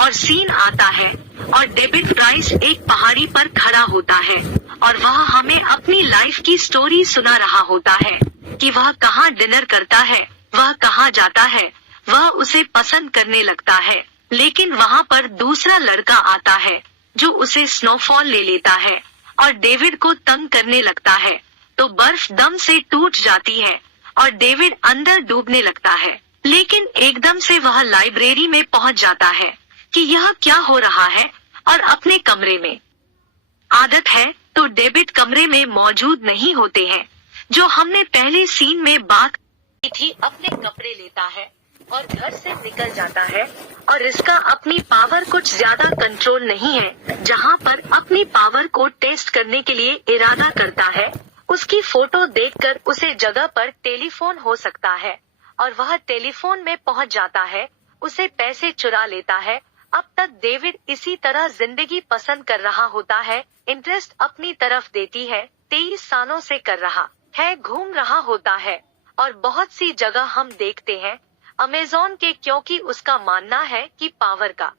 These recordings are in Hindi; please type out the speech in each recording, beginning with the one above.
और सीन आता है और डेविड राइस एक पहाड़ी पर खड़ा होता है और वह हमें अपनी लाइफ की स्टोरी सुना रहा होता है कि वह कहाँ डिनर करता है, वह कहाँ जाता है, वह उसे पसंद करने लगता है। लेकिन वहाँ पर दूसरा लड़का आता है जो उसे स्नोफॉल ले लेता है और डेविड को तंग करने लगता है, तो बर्फ दम से टूट जाती है और डेविड अंदर डूबने लगता है। लेकिन एकदम से वह लाइब्रेरी में पहुंच जाता है कि यह क्या हो रहा है और अपने कमरे में आदत है तो डेविड कमरे में मौजूद नहीं होते हैं, जो हमने पहले सीन में बात की थी। अपने कपड़े लेता है और घर से निकल जाता है और इसका अपनी पावर कुछ ज्यादा कंट्रोल नहीं है। जहाँ पर अपनी पावर को टेस्ट करने के लिए इरादा करता है, उसकी फोटो देखकर उसे जगह पर टेलीफोन हो सकता है और वह टेलीफोन में पहुंच जाता है, उसे पैसे चुरा लेता है। अब तक डेविड इसी तरह जिंदगी पसंद कर रहा होता है, इंटरेस्ट अपनी तरफ देती है, 23 सालों से कर रहा है, घूम रहा होता है और बहुत सी जगह हम देखते हैं अमेज़न के, क्योंकि उसका मानना है कि पावर का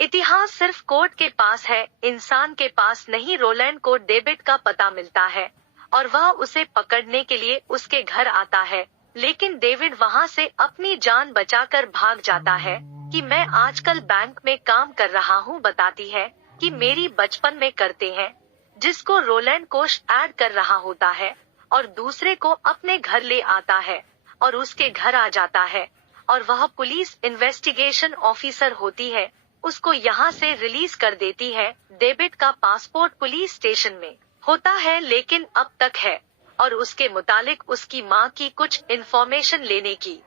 इतिहास सिर्फ कोर्ट के पास है, इंसान के पास नहीं। रोलैंड को डेविड का पता मिलता है और वह उसे पकड़ने के लिए उसके घर आता है, लेकिन डेविड वहां से अपनी जान बचाकर भाग जाता है कि मैं आजकल बैंक में काम कर रहा हूँ। बताती है कि मेरी बचपन में करते हैं, जिसको रोलैंड कोश ऐड कर रहा होता है और दूसरे को अपने घर ले आता है और उसके घर आ जाता है और वह पुलिस इन्वेस्टिगेशन ऑफिसर होती है, उसको यहाँ से रिलीज कर देती है। डेविड का पासपोर्ट पुलिस स्टेशन में होता है लेकिन अब तक है और उसके मुतालिक उसकी माँ की कुछ इन्फॉर्मेशन लेने की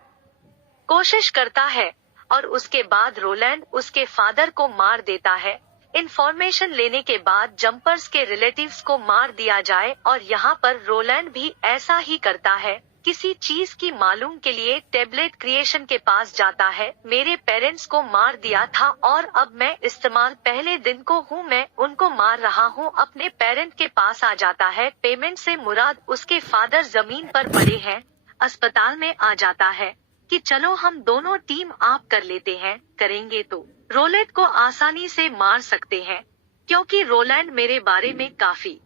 कोशिश करता है और उसके बाद रोलैंड उसके फादर को मार देता है। इन्फॉर्मेशन लेने के बाद जंपर्स के रिलेटिव्स को मार दिया जाए और यहाँ पर रोलैंड भी ऐसा ही करता है, किसी चीज की मालूम के लिए टेबलेट क्रिएशन के पास जाता है। मेरे पेरेंट्स को मार दिया था और अब मैं इस्तेमाल पहले दिन को हूँ, मैं उनको मार रहा हूँ। अपने पेरेंट के पास आ जाता है, पेमेंट से मुराद उसके फादर जमीन पर पड़े हैं। अस्पताल में आ जाता है कि चलो हम दोनों टीम आप कर लेते हैं, करेंगे तो रोलैंड को आसानी से मार सकते हैं, क्योंकि रोलैंड मेरे बारे में काफी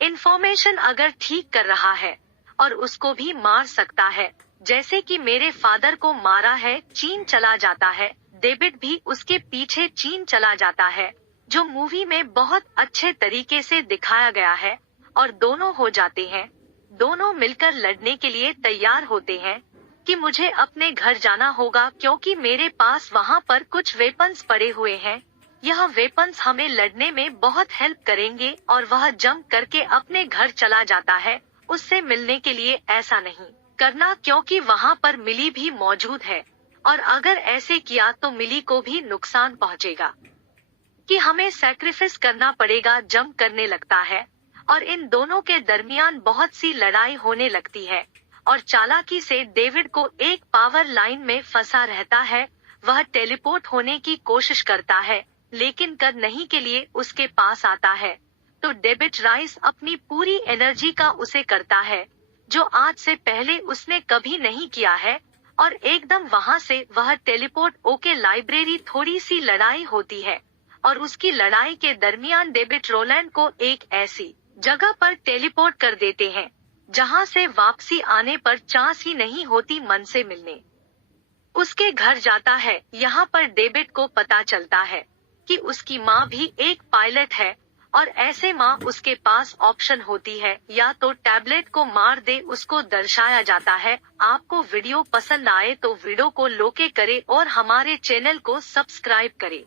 इंफॉर्मेशन अगर ठीक कर रहा है और उसको भी मार सकता है, जैसे कि मेरे फादर को मारा है। चीन चला जाता है, डेविड भी उसके पीछे चीन चला जाता है, जो मूवी में बहुत अच्छे तरीके से दिखाया गया है और दोनों हो जाते हैं। दोनों मिलकर लड़ने के लिए तैयार होते हैं कि मुझे अपने घर जाना होगा क्योंकि मेरे पास वहाँ पर कुछ वेपन्स पड़े हुए हैं, यह वेपन्स हमें लड़ने में बहुत हेल्प करेंगे। और वह जंप करके अपने घर चला जाता है उससे मिलने के लिए। ऐसा नहीं करना क्योंकि वहाँ पर मिली भी मौजूद है और अगर ऐसे किया तो मिली को भी नुकसान पहुँचेगा कि हमें सैक्रिफाइस करना पड़ेगा। जंप करने लगता है और इन दोनों के दरमियान बहुत सी लड़ाई होने लगती है और चालाकी से डेविड को एक पावर लाइन में फंसा रहता है। वह टेलीपोर्ट होने की कोशिश करता है लेकिन कर नहीं के लिए उसके पास आता है, तो डेविड राइस अपनी पूरी एनर्जी का उसे करता है, जो आज से पहले उसने कभी नहीं किया है और एकदम वहाँ से वह टेलीपोर्ट होके लाइब्रेरी। थोड़ी सी लड़ाई होती है और उसकी लड़ाई के दरमियान डेविड रोलैंड को एक ऐसी जगह पर टेलीपोर्ट कर देते हैं जहाँ से वापसी आने पर चांस ही नहीं होती मन से मिलने। उसके घर जाता है, यहाँ पर डेविड को पता चलता है कि उसकी माँ भी एक पायलट है और ऐसे माँ उसके पास ऑप्शन होती है, या तो टैबलेट को मार दे, उसको दर्शाया जाता है। आपको वीडियो पसंद आए तो वीडियो को लाइक करे और हमारे चैनल को सब्सक्राइब करे।